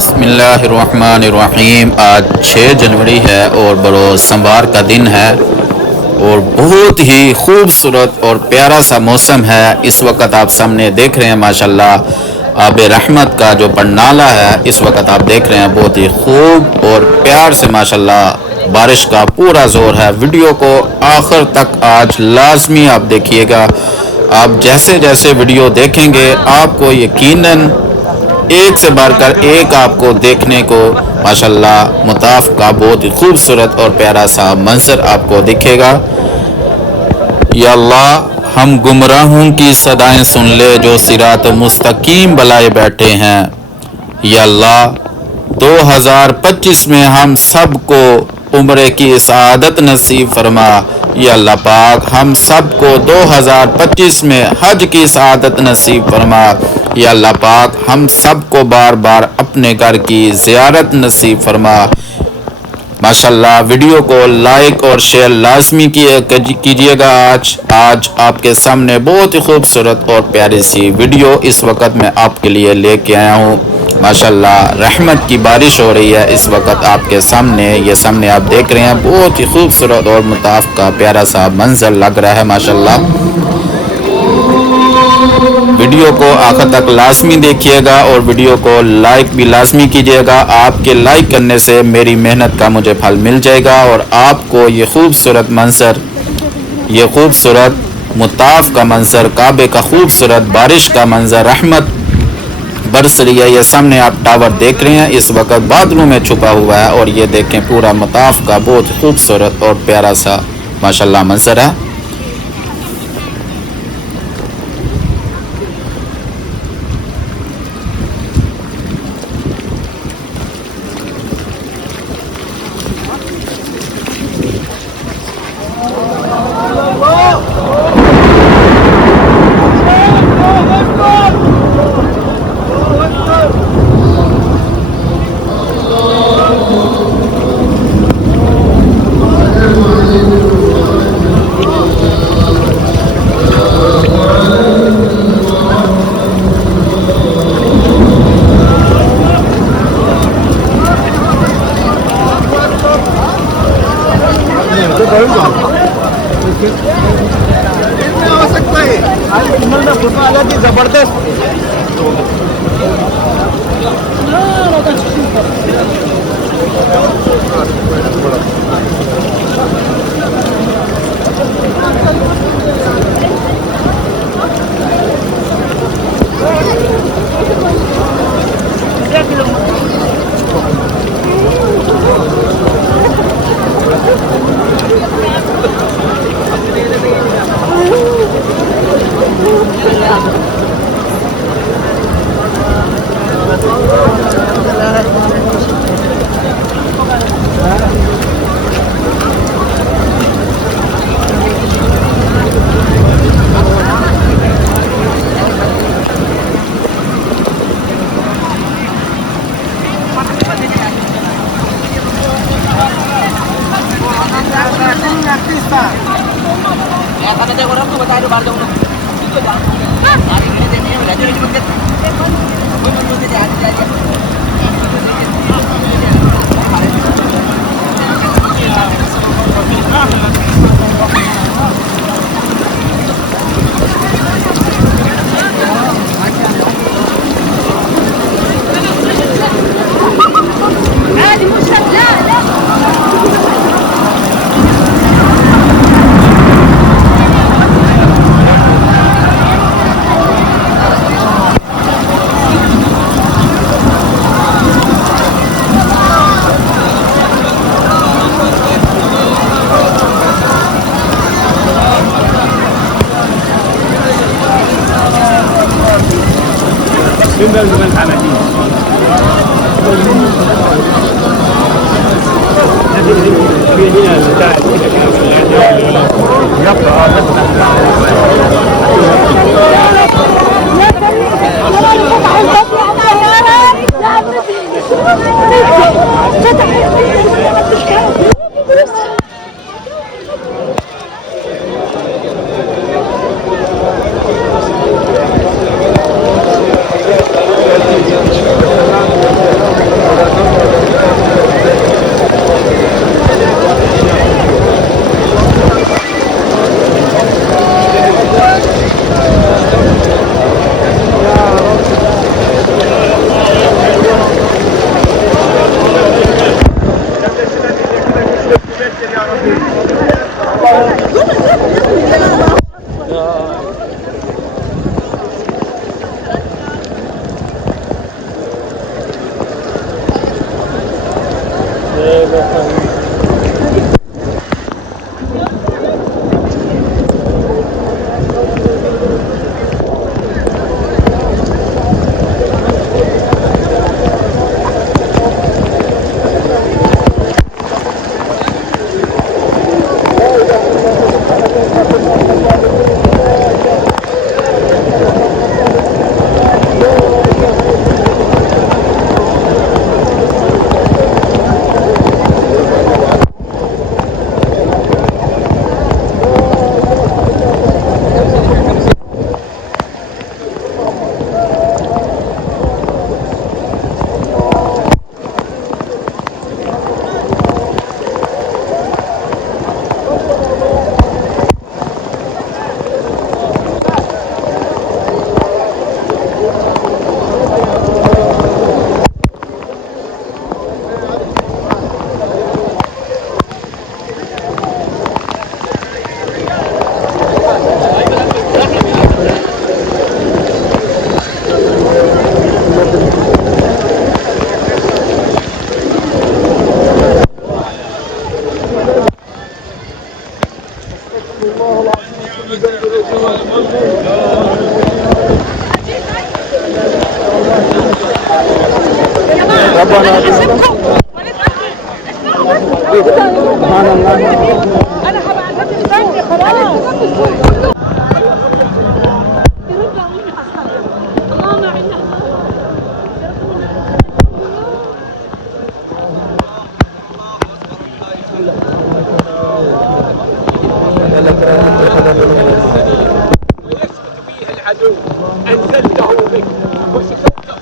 بسم اللہ الرحمن الرحیم۔ آج 6 جنوری ہے اور بروز سموار کا دن ہے اور بہت ہی خوبصورت اور پیارا سا موسم ہے۔ اس وقت آپ سامنے دیکھ رہے ہیں ماشاءاللہ آب رحمت کا جو پنڈالا ہے، اس وقت آپ دیکھ رہے ہیں بہت ہی خوب اور پیار سے ماشاءاللہ بارش کا پورا زور ہے۔ ویڈیو کو آخر تک آج لازمی آپ دیکھیے گا۔ آپ جیسے جیسے ویڈیو دیکھیں گے آپ کو یقیناً ایک سے بڑھ کر ایک آپ کو دیکھنے کو ماشاءاللہ مطاف کا بہت ہی خوبصورت اور پیارا سا منظر آپ کو دکھے گا۔ یا اللہ ہم گمراہوں کی صدائیں سن لے جو صراط مستقیم بلائے بیٹھے ہیں۔ یا اللہ 2025 میں ہم سب کو عمرے کی سعادت نصیب فرما۔ یا اللہ پاک ہم سب کو 2025 میں حج کی سعادت نصیب فرما۔ یا اللہ پاک ہم سب کو بار بار اپنے گھر کی زیارت نصیب فرما۔ ماشاءاللہ ویڈیو کو لائک اور شیئر لازمی کیجیے گا۔ آج آپ کے سامنے بہت ہی خوبصورت اور پیاری سی ویڈیو اس وقت میں آپ کے لیے لے کے آیا ہوں۔ ماشاءاللہ رحمت کی بارش ہو رہی ہے اس وقت آپ کے سامنے، یہ سامنے آپ دیکھ رہے ہیں بہت ہی خوبصورت اور مطاف کا پیارا سا منظر لگ رہا ہے ماشاءاللہ۔ ویڈیو کو آخر تک لازمی دیکھیے گا اور ویڈیو کو لائک بھی لازمی کیجیے گا۔ آپ کے لائک کرنے سے میری محنت کا مجھے پھل مل جائے گا اور آپ کو یہ خوبصورت منظر، یہ خوبصورت مطاف کا منظر، کعبے کا خوبصورت بارش کا منظر، رحمت برس رہی ہے۔ یہ سامنے آپ ٹاور دیکھ رہے ہیں اس وقت بادلوں میں چھپا ہوا ہے اور یہ دیکھیں پورا مطاف کا بہت خوبصورت اور پیارا سا ماشاءاللہ منظر ہے۔ زبردست ربنا سبحان الله. انا هبعت لك خلاص. اللهم اعنا. ويسقط فيه العدو أنزلته بك وشكوته.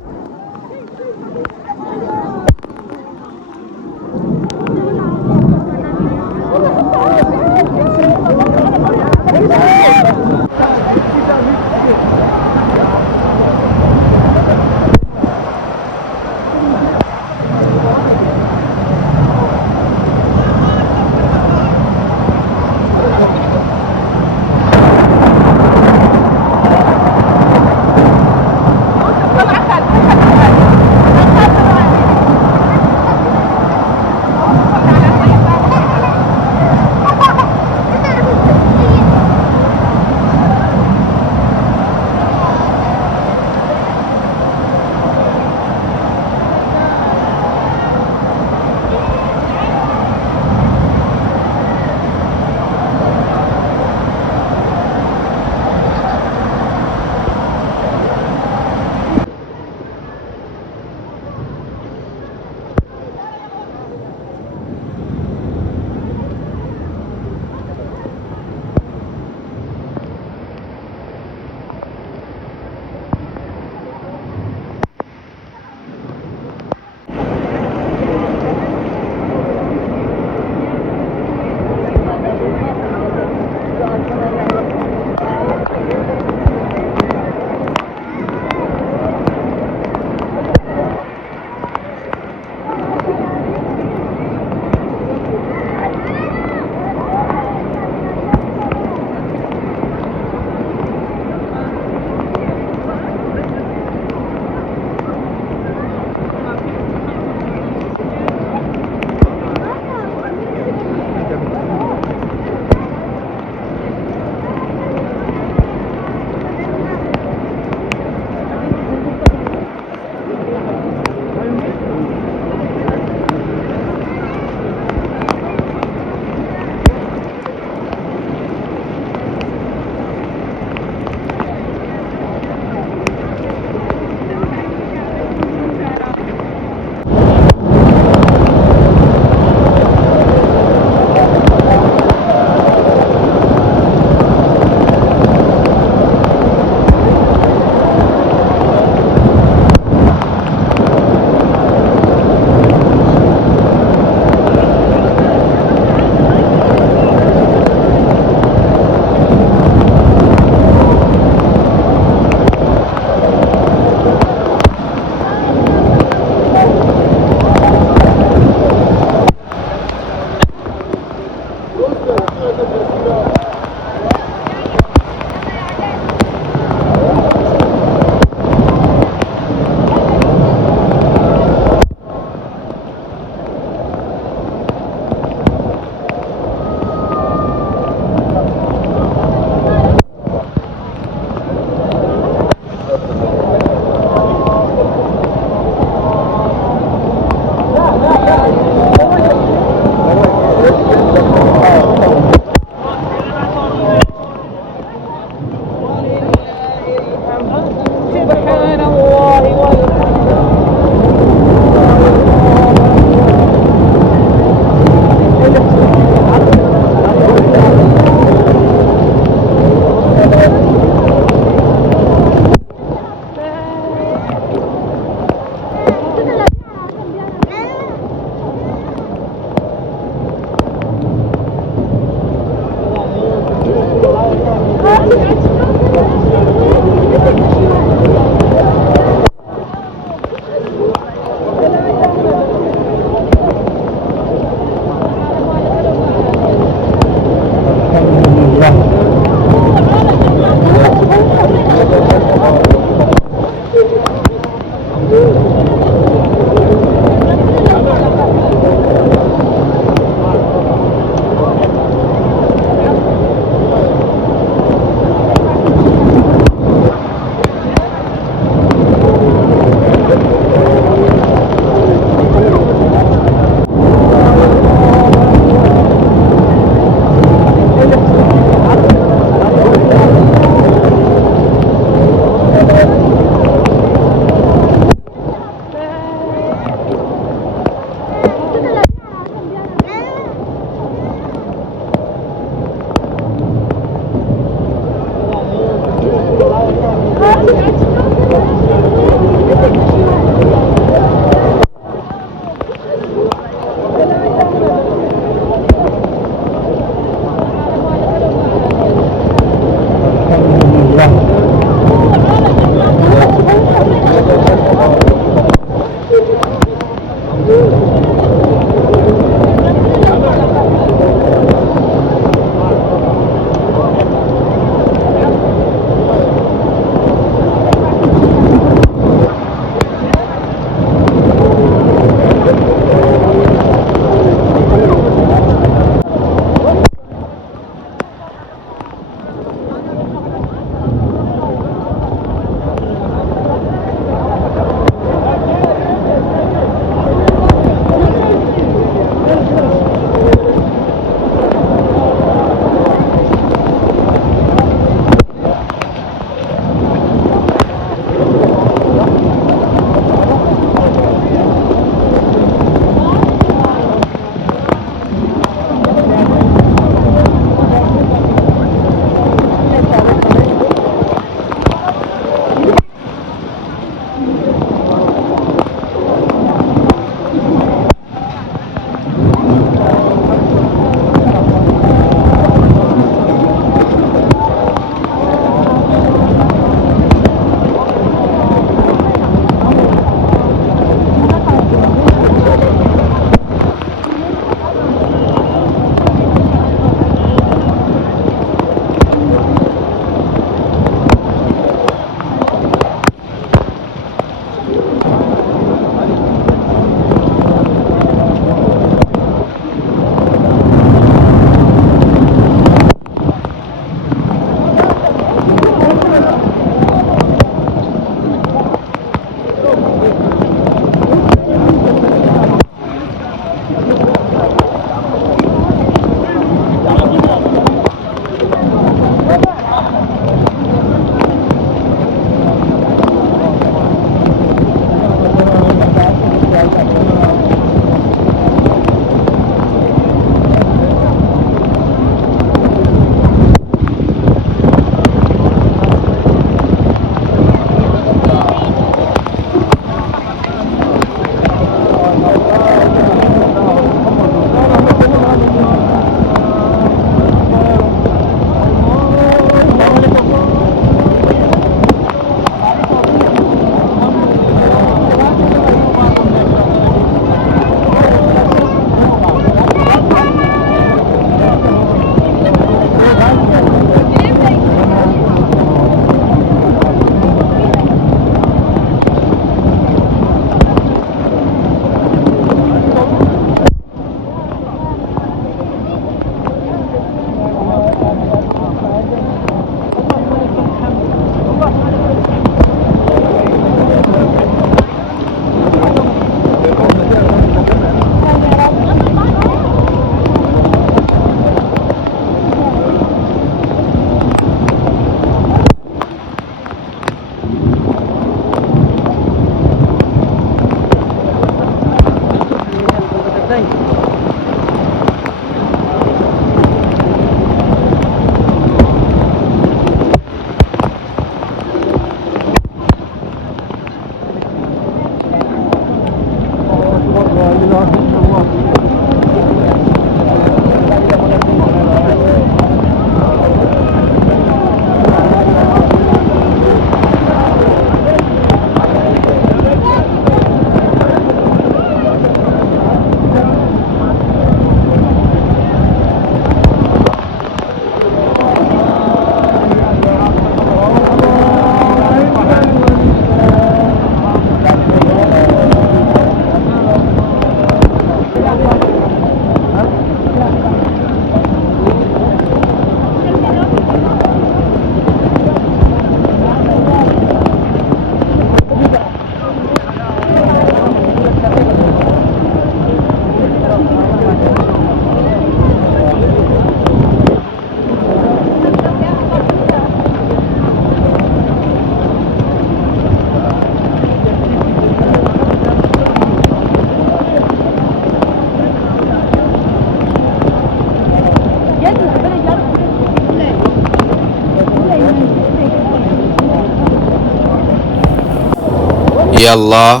یا اللہ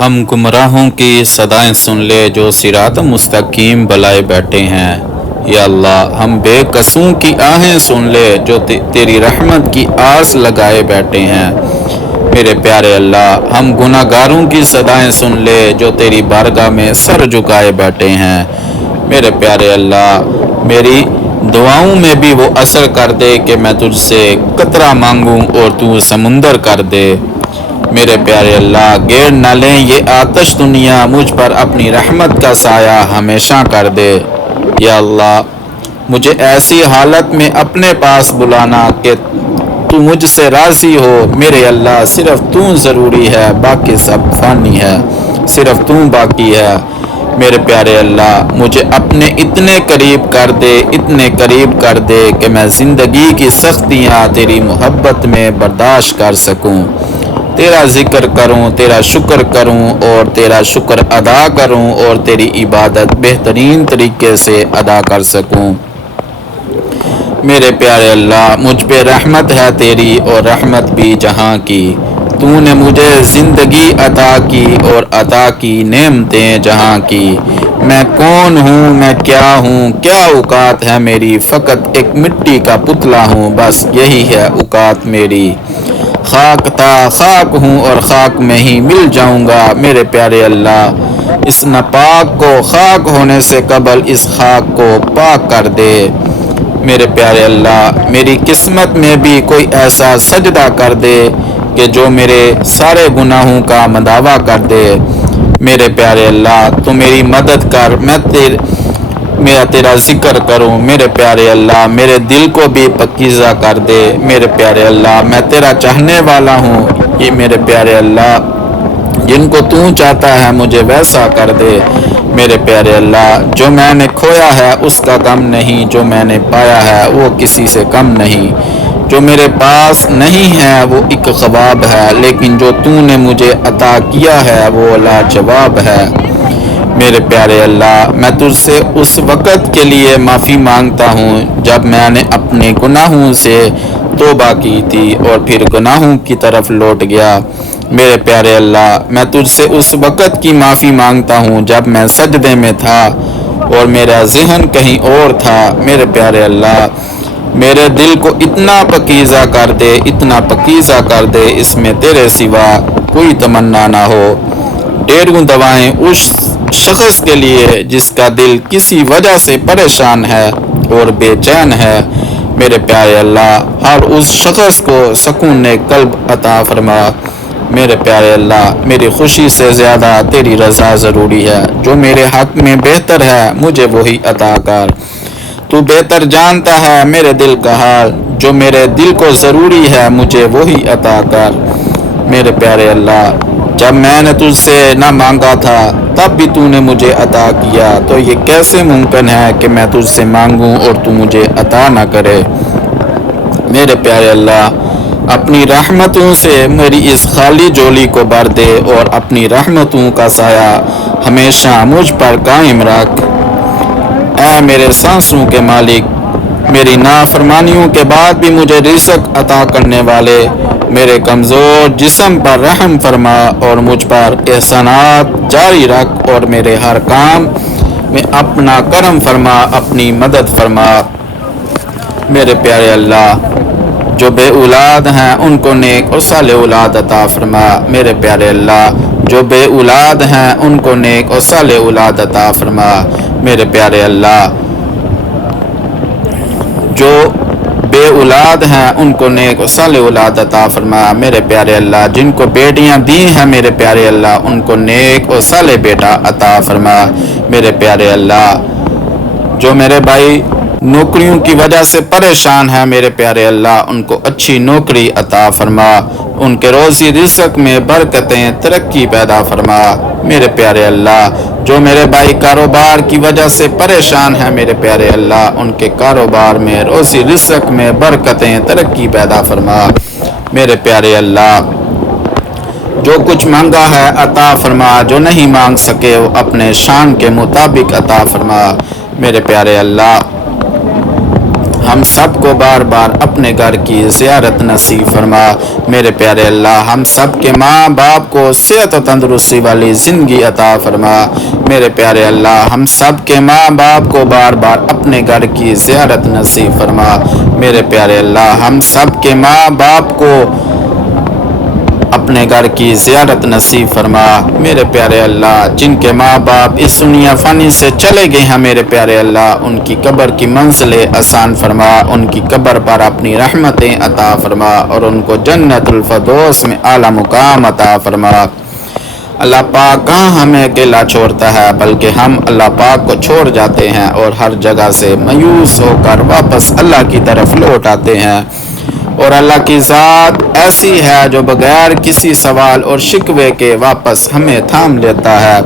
ہم گمراہوں کی صدائیں سن لے جو صراط مستقیم بلائے بیٹھے ہیں۔ یا اللہ ہم بے قصوں کی آہیں سن لے جو تیری رحمت کی آس لگائے بیٹھے ہیں۔ میرے پیارے اللہ ہم گناہ گاروں کی صدائیں سن لے جو تیری بارگاہ میں سر جھکائے بیٹھے ہیں۔ میرے پیارے اللہ میری دعاؤں میں بھی وہ اثر کر دے کہ میں تجھ سے قطرہ مانگوں اور تو سمندر کر دے۔ میرے پیارے اللہ گیر نہ لیں یہ آتش دنیا، مجھ پر اپنی رحمت کا سایہ ہمیشہ کر دے۔ یا اللہ مجھے ایسی حالت میں اپنے پاس بلانا کہ تو مجھ سے راضی ہو۔ میرے اللہ صرف تو ضروری ہے، باقی سب فانی ہے، صرف تو باقی ہے۔ میرے پیارے اللہ مجھے اپنے اتنے قریب کر دے، اتنے قریب کر دے کہ میں زندگی کی سختیاں تیری محبت میں برداشت کر سکوں، تیرا ذکر کروں، تیرا شکر کروں اور تیرا شکر ادا کروں اور تیری عبادت بہترین طریقے سے ادا کر سکوں۔ میرے پیارے اللہ مجھ پہ رحمت ہے تیری اور رحمت بھی جہاں کی۔ تو نے مجھے زندگی عطا کی اور عطا کی نعمتیں جہاں کی۔ میں کون ہوں، میں کیا ہوں، کیا اوقات ہے میری، فقط ایک مٹی کا پتلا ہوں، بس یہی ہے اوقات میری۔ خاک تا خاک ہوں اور خاک میں ہی مل جاؤں گا۔ میرے پیارے اللہ اس ناپاک کو خاک ہونے سے قبل اس خاک کو پاک کر دے۔ میرے پیارے اللہ میری قسمت میں بھی کوئی ایسا سجدہ کر دے کہ جو میرے سارے گناہوں کا مداوع کر دے۔ میرے پیارے اللہ تو میری مدد کر، میں تیرا ذکر کروں۔ میرے پیارے اللہ میرے دل کو بھی پکیزہ کر دے۔ میرے پیارے اللہ میں تیرا چاہنے والا ہوں، یہ میرے پیارے اللہ جن کو تو چاہتا ہے مجھے ویسا کر دے۔ میرے پیارے اللہ جو میں نے کھویا ہے اس کا غم نہیں، جو میں نے پایا ہے وہ کسی سے کم نہیں۔ جو میرے پاس نہیں ہے وہ ایک خواب ہے، لیکن جو تو نے مجھے عطا کیا ہے وہ لاجواب ہے۔ میرے پیارے اللہ میں تجھ سے اس وقت کے لیے معافی مانگتا ہوں جب میں نے اپنے گناہوں سے توبہ کی تھی اور پھر گناہوں کی طرف لوٹ گیا۔ میرے پیارے اللہ میں تجھ سے اس وقت کی معافی مانگتا ہوں جب میں سجدے میں تھا اور میرا ذہن کہیں اور تھا۔ میرے پیارے اللہ میرے دل کو اتنا پکیزہ کر دے، اتنا پکیزہ کر دے اس میں تیرے سوا کوئی تمنا نہ ہو۔ ڈھیروں دوائیں اس شخص کے لیے جس کا دل کسی وجہ سے پریشان ہے اور بے چین ہے۔ میرے پیارے اللہ ہر اس شخص کو سکون قلب عطا فرما۔ میرے پیارے اللہ میری خوشی سے زیادہ تیری رضا ضروری ہے۔ جو میرے حق میں بہتر ہے مجھے وہی عطا کر۔ تو بہتر جانتا ہے میرے دل کا حال، جو میرے دل کو ضروری ہے مجھے وہی عطا کر۔ میرے پیارے اللہ جب میں نے تجھ سے نہ مانگا تھا تب بھی تو نے مجھے عطا کیا، تو یہ کیسے ممکن ہے کہ میں تجھ سے مانگوں اور تو مجھے عطا نہ کرے۔ میرے پیارے اللہ اپنی رحمتوں سے میری اس خالی جولی کو بھر دے اور اپنی رحمتوں کا سایہ ہمیشہ مجھ پر قائم رکھ۔ اے میرے سانسوں کے مالک، میری نافرمانیوں کے بعد بھی مجھے رزق عطا کرنے والے، میرے کمزور جسم پر رحم فرما اور مجھ پر احسانات جاری رکھ، اور میرے ہر کام میں اپنا کرم فرما، اپنی مدد فرما۔ میرے پیارے اللہ، جو بے اولاد ہیں ان کو نیک اور صالح اولاد عطا فرما۔ میرے پیارے اللہ، جو بے اولاد ہیں ان کو نیک اور صالح اولاد عطا فرما۔ میرے پیارے اللہ، جو بے اولاد ہیں ان کو نیک و صالح اولاد عطا فرما۔ میرے پیارے اللہ، جن کو بیٹیاں دی ہیں میرے پیارے اللہ، ان کو نیک و صالح بیٹا عطا فرما۔ میرے پیارے اللہ، جو میرے بھائی نوکریوں کی وجہ سے پریشان ہیں میرے پیارے اللہ، ان کو اچھی نوکری عطا فرما، ان کے روزی رزق میں برکتیں ترقی پیدا فرما۔ میرے پیارے اللہ، جو میرے بھائی کاروبار کی وجہ سے پریشان ہیں میرے پیارے اللہ، ان کے کاروبار میں روزی رزق میں برکتیں ترقی پیدا فرما۔ میرے پیارے اللہ، جو کچھ مانگا ہے عطا فرما، جو نہیں مانگ سکے وہ اپنے شان کے مطابق عطا فرما۔ میرے پیارے اللہ، ہم سب کو بار بار اپنے گھر کی زیارت نصیب فرما۔ میرے پیارے اللہ، ہم سب کے ماں باپ کو صحت و تندرستی والی زندگی عطا فرما۔ میرے پیارے اللہ، ہم سب کے ماں باپ کو بار بار اپنے گھر کی زیارت نصیب فرما۔ میرے پیارے اللہ، ہم سب کے ماں باپ کو اپنے گھر کی زیارت نصیب فرما۔ میرے پیارے اللہ، جن کے ماں باپ اس دنیا فانی سے چلے گئے ہیں میرے پیارے اللہ، ان کی قبر کی منزلیں آسان فرما، ان کی قبر پر اپنی رحمتیں عطا فرما، اور ان کو جنت الفردوس میں اعلیٰ مقام عطا فرما۔ اللہ پاک کہاں ہمیں اکیلا چھوڑتا ہے، بلکہ ہم اللہ پاک کو چھوڑ جاتے ہیں اور ہر جگہ سے مایوس ہو کر واپس اللہ کی طرف لوٹ آتے ہیں، اور اللہ کی ذات ایسی ہے جو بغیر کسی سوال اور شکوے کے واپس ہمیں تھام لیتا ہے۔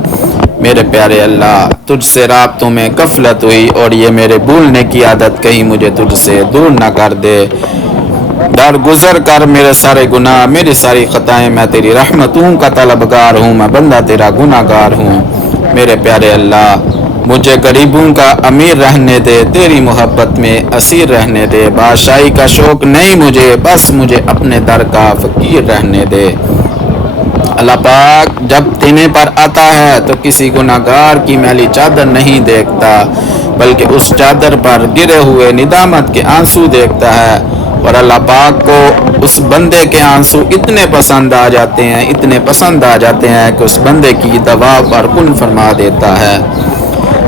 میرے پیارے اللہ، تجھ سے رابطوں میں غفلت ہوئی اور یہ میرے بھولنے کی عادت کہیں مجھے تجھ سے دور نہ کر دے۔ درگزر کر میرے سارے گناہ، میری ساری خطائیں، میں تیری رحمتوں کا طلبگار ہوں، میں بندہ تیرا گناہ گار ہوں۔ میرے پیارے اللہ، مجھے غریبوں کا امیر رہنے دے، تیری محبت میں اسیر رہنے دے، بادشاہی کا شوق نہیں مجھے، بس مجھے اپنے در کا فقیر رہنے دے۔ اللہ پاک جب دینے پر آتا ہے تو کسی گناہ گار کی میلی چادر نہیں دیکھتا، بلکہ اس چادر پر گرے ہوئے ندامت کے آنسو دیکھتا ہے، اور اللہ پاک کو اس بندے کے آنسو اتنے پسند آ جاتے ہیں، اتنے پسند آ جاتے ہیں کہ اس بندے کی دوا پر کن فرما دیتا ہے۔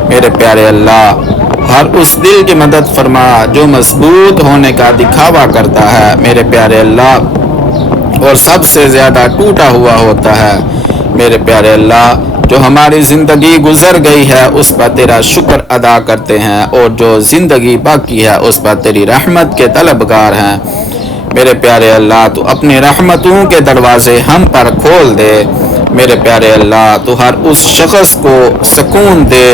میرے پیارے اللہ، ہر اس دل کی مدد فرما جو مضبوط ہونے کا دکھاوا کرتا ہے میرے پیارے اللہ، اور سب سے زیادہ ٹوٹا ہوا ہوتا ہے میرے پیارے اللہ۔ جو ہماری زندگی گزر گئی ہے اس پر تیرا شکر ادا کرتے ہیں، اور جو زندگی باقی ہے اس پر تیری رحمت کے طلبگار ہیں میرے پیارے اللہ۔ تو اپنی رحمتوں کے دروازے ہم پر کھول دے میرے پیارے اللہ۔ تو ہر اس شخص کو سکون دے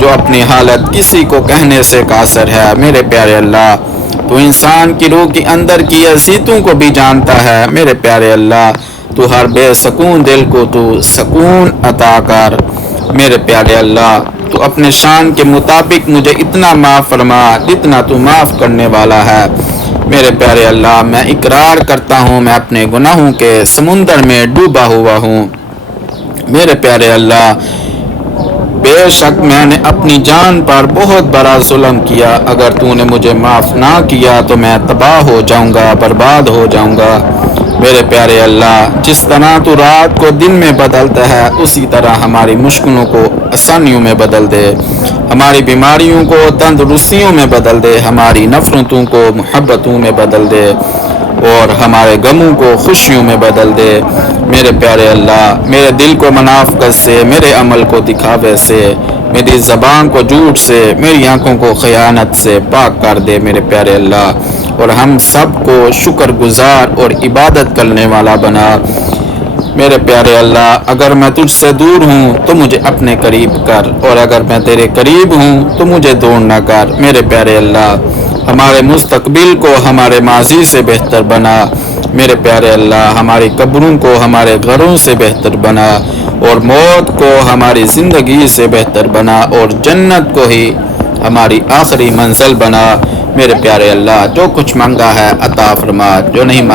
جو اپنی حالت کسی کو کہنے سے قاصر ہے میرے پیارے اللہ۔ تو انسان کی روح کے اندر کی عزیتوں کو بھی جانتا ہے میرے پیارے اللہ۔ تو ہر بے سکون دل کو تو سکون عطا کر میرے پیارے اللہ۔ تو اپنے شان کے مطابق مجھے اتنا معاف فرما جتنا تو معاف کرنے والا ہے میرے پیارے اللہ۔ میں اقرار کرتا ہوں میں اپنے گناہوں کے سمندر میں ڈوبا ہوا ہوں میرے پیارے اللہ۔ بے شک میں نے اپنی جان پر بہت بڑا ظلم کیا، اگر تو نے مجھے معاف نہ کیا تو میں تباہ ہو جاؤں گا، برباد ہو جاؤں گا میرے پیارے اللہ۔ جس طرح تو رات کو دن میں بدلتا ہے اسی طرح ہماری مشکلوں کو آسانیوں میں بدل دے، ہماری بیماریوں کو تندرستیوں میں بدل دے، ہماری نفرتوں کو محبتوں میں بدل دے، اور ہمارے غموں کو خوشیوں میں بدل دے میرے پیارے اللہ۔ میرے دل کو منافقت سے، میرے عمل کو دکھاوے سے، میری زبان کو جھوٹ سے، میری آنکھوں کو خیانت سے پاک کر دے میرے پیارے اللہ، اور ہم سب کو شکر گزار اور عبادت کرنے والا بنا میرے پیارے اللہ۔ اگر میں تجھ سے دور ہوں تو مجھے اپنے قریب کر، اور اگر میں تیرے قریب ہوں تو مجھے دور نہ کر میرے پیارے اللہ۔ ہمارے مستقبل کو ہمارے ماضی سے بہتر بنا میرے پیارے اللہ، ہماری قبروں کو ہمارے گھروں سے بہتر بنا، اور موت کو ہماری زندگی سے بہتر بنا اور جنت کو ہی ہماری آخری منزل بنا۔ میرے پیارے اللہ، جو کچھ مانگا ہے عطا فرما، جو نہیں مانگا